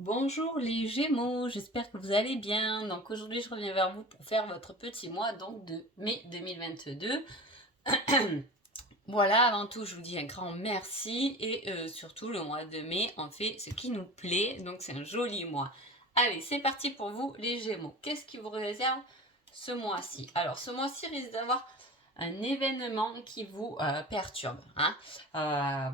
Bonjour les Gémeaux, j'espère que vous allez bien. Donc aujourd'hui, je reviens vers vous pour faire votre petit mois donc de mai 2022. Voilà, avant tout, je vous dis un grand merci et surtout le mois de mai, on fait ce qui nous plaît, donc c'est un joli mois. Allez, c'est parti pour vous les Gémeaux. Qu'est-ce qui vous réserve ce mois-ci? Alors ce mois-ci risque d'avoir un événement qui vous perturbe. Hein.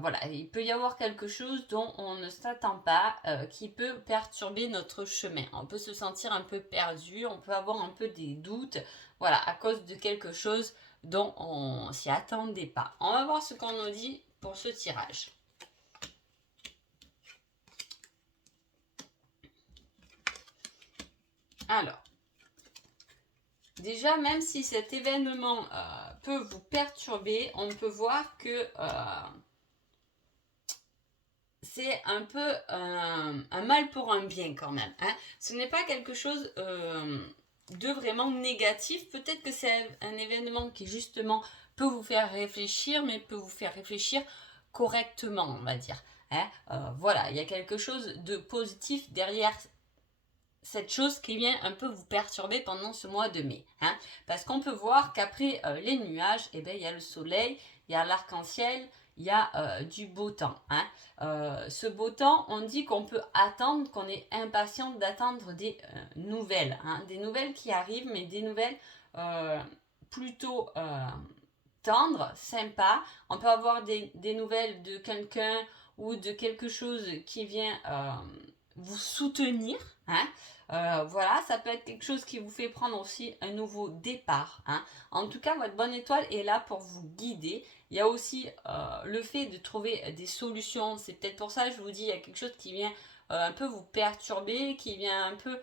Voilà, il peut y avoir quelque chose dont on ne s'attend pas, qui peut perturber notre chemin. On peut se sentir un peu perdu, on peut avoir un peu des doutes, voilà, à cause de quelque chose dont on s'y attendait pas. On va voir ce qu'on nous dit pour ce tirage. Alors, déjà, même si cet événement peut vous perturber, on peut voir que c'est un peu un mal pour un bien quand même. Hein. Ce n'est pas quelque chose de vraiment négatif. Peut-être que c'est un événement qui justement peut vous faire réfléchir, mais peut vous faire réfléchir correctement, on va dire. Hein. Voilà, il y a quelque chose de positif derrière cette chose qui vient un peu vous perturber pendant ce mois de mai. Hein. Parce qu'on peut voir qu'après les nuages, eh ben, il y a le soleil, il y a l'arc-en-ciel, il y a du beau temps. Hein. Ce beau temps, on dit qu'on peut attendre, qu'on est impatient d'attendre des nouvelles. Hein. Des nouvelles qui arrivent, mais des nouvelles plutôt tendres, sympas. On peut avoir des nouvelles de quelqu'un ou de quelque chose qui vient vous soutenir. Hein. Voilà, ça peut être quelque chose qui vous fait prendre aussi un nouveau départ. Hein. En tout cas, votre bonne étoile est là pour vous guider. Il y a aussi le fait de trouver des solutions. C'est peut-être pour ça que je vous dis, il y a quelque chose qui vient un peu vous perturber, qui vient un peu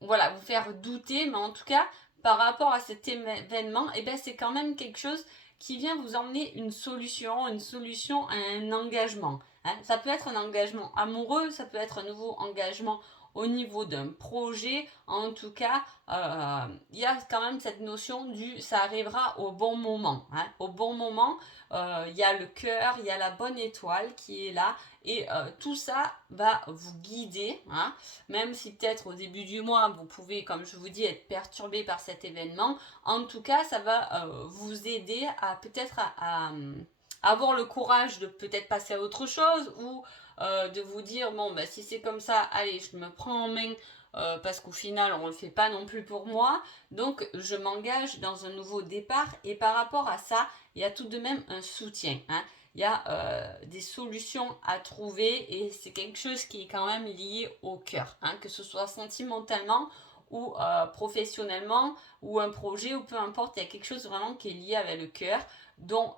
voilà, vous faire douter. Mais en tout cas, par rapport à cet événement, eh ben, c'est quand même quelque chose qui vient vous emmener une solution à un engagement. Hein. Ça peut être un engagement amoureux, ça peut être un nouveau engagement au niveau d'un projet. En tout cas, il y a quand même cette notion du ça arrivera au bon moment. Hein. Au bon moment, il y a le cœur, il y a la bonne étoile qui est là et tout ça va vous guider. Hein. Même si peut-être au début du mois, vous pouvez, comme je vous dis, être perturbé par cet événement. En tout cas, ça va vous aider à peut-être à avoir le courage de peut-être passer à autre chose ou de vous dire bon bah si c'est comme ça, allez je me prends en main parce qu'au final on le fait pas non plus pour moi, donc je m'engage dans un nouveau départ et par rapport à ça il y a tout de même un soutien. Hein. Il y a des solutions à trouver et c'est quelque chose qui est quand même lié au cœur, hein, que ce soit sentimentalement ou professionnellement ou un projet ou peu importe, il y a quelque chose vraiment qui est lié avec le cœur dont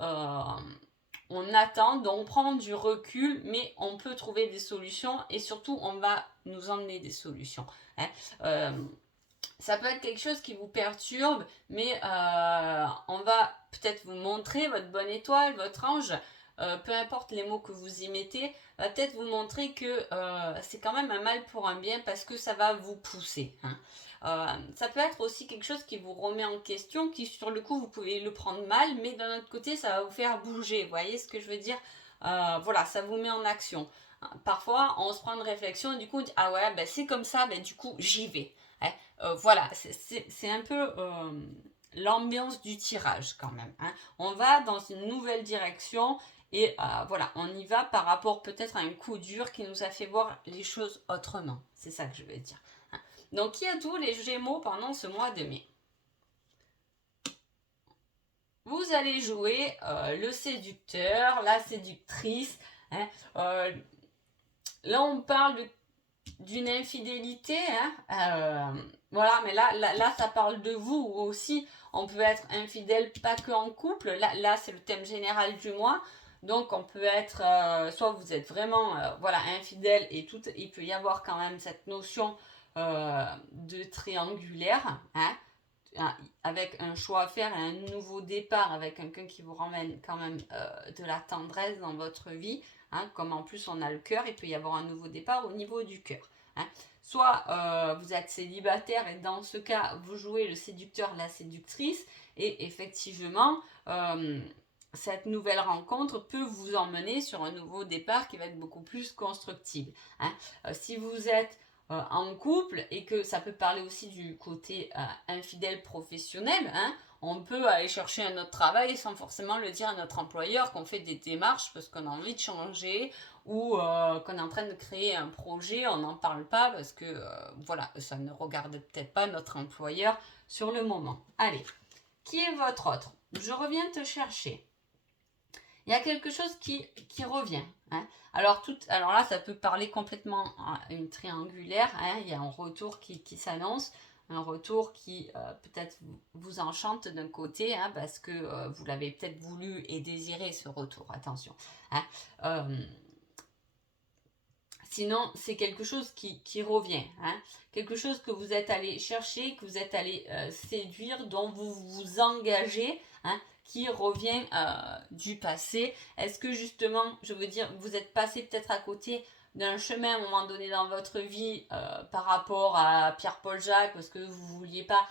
on attend, donc on prend du recul, mais on peut trouver des solutions et surtout on va nous emmener des solutions. Hein. Ça peut être quelque chose qui vous perturbe, mais on va peut-être vous montrer votre bonne étoile, votre ange, peu importe les mots que vous y mettez, va peut-être vous montrer que c'est quand même un mal pour un bien parce que ça va vous pousser. Hein. Ça peut être aussi quelque chose qui vous remet en question, qui sur le coup vous pouvez le prendre mal, mais d'un autre côté ça va vous faire bouger. Vous voyez ce que je veux dire? Voilà, ça vous met en action. Parfois on se prend une réflexion et du coup on dit ah ouais ben c'est comme ça, ben du coup j'y vais. Hein. Voilà, c'est un peu l'ambiance du tirage quand même. Hein. On va dans une nouvelle direction et voilà, on y va par rapport peut-être à un coup dur qui nous a fait voir les choses autrement. C'est ça que je veux dire. Hein. Donc, qui a tous les Gémeaux pendant ce mois de mai? Vous allez jouer le séducteur, la séductrice. Hein. Là, on parle d'une infidélité. Hein. Voilà, mais là, ça parle de vous aussi. On peut être infidèle pas que en couple. Là c'est le thème général du mois. Donc, on peut être, soit vous êtes vraiment voilà, infidèle et tout, il peut y avoir quand même cette notion de triangulaire. Hein, avec un choix à faire et un nouveau départ avec quelqu'un qui vous ramène quand même de la tendresse dans votre vie. Hein, comme en plus on a le cœur, il peut y avoir un nouveau départ au niveau du cœur. Hein. Soit vous êtes célibataire et dans ce cas vous jouez le séducteur, la séductrice et effectivement cette nouvelle rencontre peut vous emmener sur un nouveau départ qui va être beaucoup plus constructif. Hein. Si vous êtes en couple et que ça peut parler aussi du côté infidèle professionnel, hein, on peut aller chercher un autre travail sans forcément le dire à notre employeur qu'on fait des démarches parce qu'on a envie de changer ou qu'on est en train de créer un projet, on n'en parle pas parce que voilà, ça ne regarde peut-être pas notre employeur sur le moment. Allez, qui est votre autre? Je reviens te chercher. Il y a quelque chose qui revient. Hein. Alors là, ça peut parler complètement à une triangulaire. Hein. Il y a un retour qui s'annonce, un retour qui peut-être vous enchante d'un côté, hein, parce que vous l'avez peut-être voulu et désiré ce retour. Attention. Hein. Sinon, c'est quelque chose qui revient. Hein. Quelque chose que vous êtes allé chercher, que vous êtes allé séduire, dont vous vous engagez. Hein, qui revient du passé. Est-ce que justement, je veux dire, vous êtes passé peut-être à côté d'un chemin à un moment donné dans votre vie par rapport à Pierre-Paul Jacques parce que vous ne vouliez pas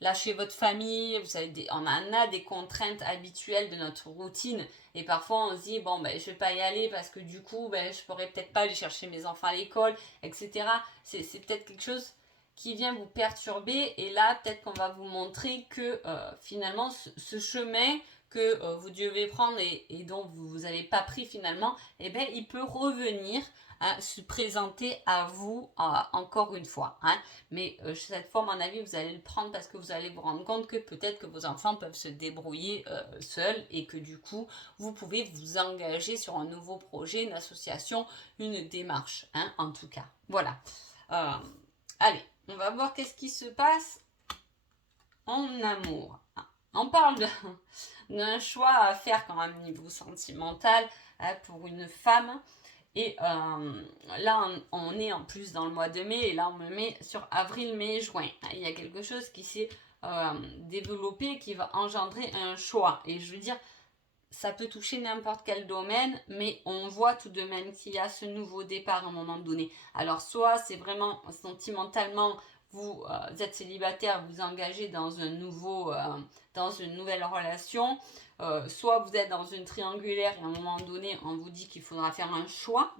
lâcher votre famille, vous savez, on en a des contraintes habituelles de notre routine et parfois on se dit bon ben je vais pas y aller parce que du coup ben je pourrais peut-être pas aller chercher mes enfants à l'école, etc. C'est peut-être quelque chose qui vient vous perturber et là peut-être qu'on va vous montrer que finalement ce chemin que vous devez prendre et dont vous n'avez pas pris finalement, eh bien il peut revenir se présenter à vous encore une fois. Hein. Mais cette fois, à mon avis, vous allez le prendre parce que vous allez vous rendre compte que peut-être que vos enfants peuvent se débrouiller seuls et que du coup, vous pouvez vous engager sur un nouveau projet, une association, une démarche, hein, en tout cas. Voilà. Allez, on va voir qu'est-ce qui se passe en amour. On parle d'un choix à faire quand même niveau sentimental pour une femme. Et là, on est en plus dans le mois de mai, et là, on me met sur avril, mai, juin. Il y a quelque chose qui s'est développé, qui va engendrer un choix. Et je veux dire, ça peut toucher n'importe quel domaine, mais on voit tout de même qu'il y a ce nouveau départ à un moment donné. Alors, soit c'est vraiment sentimentalement, vous êtes célibataire, vous engagez dans dans une nouvelle relation, soit vous êtes dans une triangulaire et à un moment donné, on vous dit qu'il faudra faire un choix.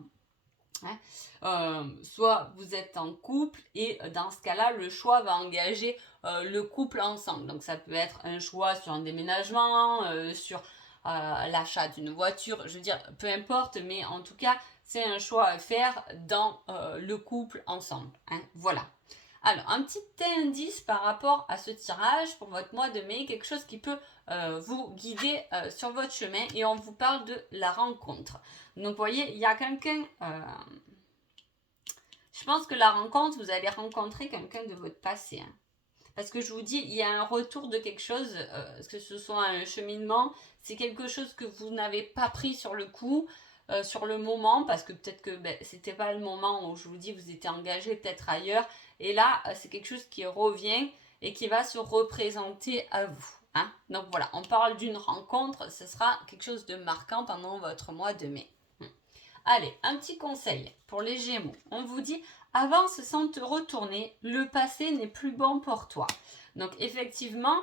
Hein. Soit vous êtes en couple et dans ce cas-là, le choix va engager le couple ensemble. Donc, ça peut être un choix sur un déménagement, sur l'achat d'une voiture, je veux dire, peu importe, mais en tout cas, c'est un choix à faire dans le couple ensemble. Hein, voilà. Alors, un petit indice par rapport à ce tirage pour votre mois de mai, quelque chose qui peut vous guider sur votre chemin et on vous parle de la rencontre. Donc, vous voyez, il y a quelqu'un... je pense que la rencontre, vous allez rencontrer quelqu'un de votre passé. Hein. Parce que je vous dis, il y a un retour de quelque chose, que ce soit un cheminement, c'est quelque chose que vous n'avez pas pris sur le coup, sur le moment, parce que peut-être que c'était pas le moment où je vous dis, vous étiez engagé peut-être ailleurs. Et là, c'est quelque chose qui revient et qui va se représenter à vous. Hein. Donc voilà, on parle d'une rencontre, ce sera quelque chose de marquant pendant votre mois de mai. Allez, un petit conseil pour les Gémeaux. On vous dit, avance sans te retourner, le passé n'est plus bon pour toi. Donc effectivement,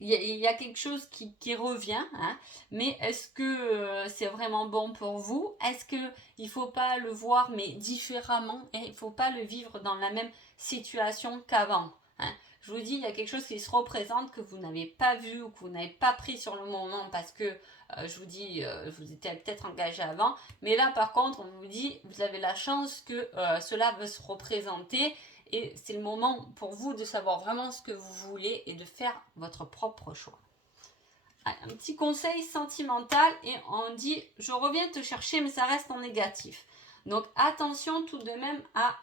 il y a quelque chose qui revient, hein, mais est-ce que c'est vraiment bon pour vous? Est-ce qu'il ne faut pas le voir mais différemment et il ne faut pas le vivre dans la même situation qu'avant? Hein? Je vous dis, il y a quelque chose qui se représente que vous n'avez pas vu ou que vous n'avez pas pris sur le moment parce que, je vous dis, vous étiez peut-être engagé avant. Mais là, par contre, on vous dit, vous avez la chance que cela va se représenter et c'est le moment pour vous de savoir vraiment ce que vous voulez et de faire votre propre choix. Allez, un petit conseil sentimental et on dit, je reviens te chercher mais ça reste en négatif. Donc attention tout de même à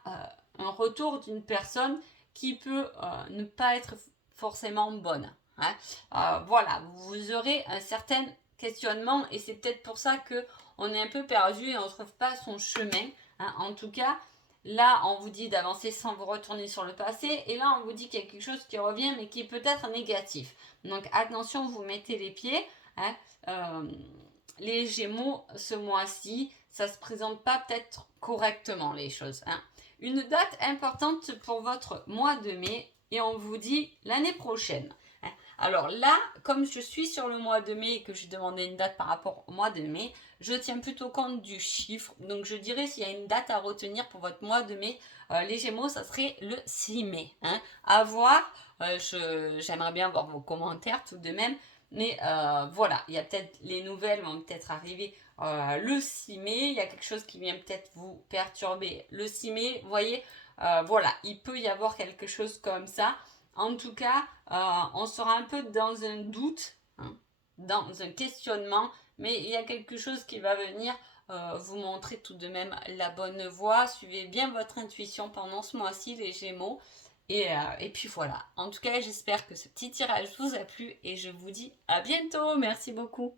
un retour d'une personne qui peut ne pas être forcément bonne. Hein. Voilà, vous aurez un certain questionnement et c'est peut-être pour ça qu'on est un peu perdu et on ne trouve pas son chemin. Hein. En tout cas, là, on vous dit d'avancer sans vous retourner sur le passé et là, on vous dit qu'il y a quelque chose qui revient mais qui est peut-être négatif. Donc attention, vous mettez les pieds. Hein. Les Gémeaux, ce mois-ci, ça ne se présente pas peut-être correctement les choses. Hein. Une date importante pour votre mois de mai et on vous dit l'année prochaine. Alors là, comme je suis sur le mois de mai et que j'ai demandé une date par rapport au mois de mai, je tiens plutôt compte du chiffre. Donc je dirais s'il y a une date à retenir pour votre mois de mai, les Gémeaux, ça serait le 6 mai. Hein. À voir, j'aimerais bien voir vos commentaires tout de même. Mais voilà, il y a peut-être les nouvelles vont peut-être arriver le 6 mai. Il y a quelque chose qui vient peut-être vous perturber le 6 mai. Vous voyez, voilà, il peut y avoir quelque chose comme ça. En tout cas, on sera un peu dans un doute, hein, dans un questionnement, mais il y a quelque chose qui va venir vous montrer tout de même la bonne voie. Suivez bien votre intuition pendant ce mois-ci, les Gémeaux. Et puis voilà. En tout cas, j'espère que ce petit tirage vous a plu et je vous dis à bientôt. Merci beaucoup.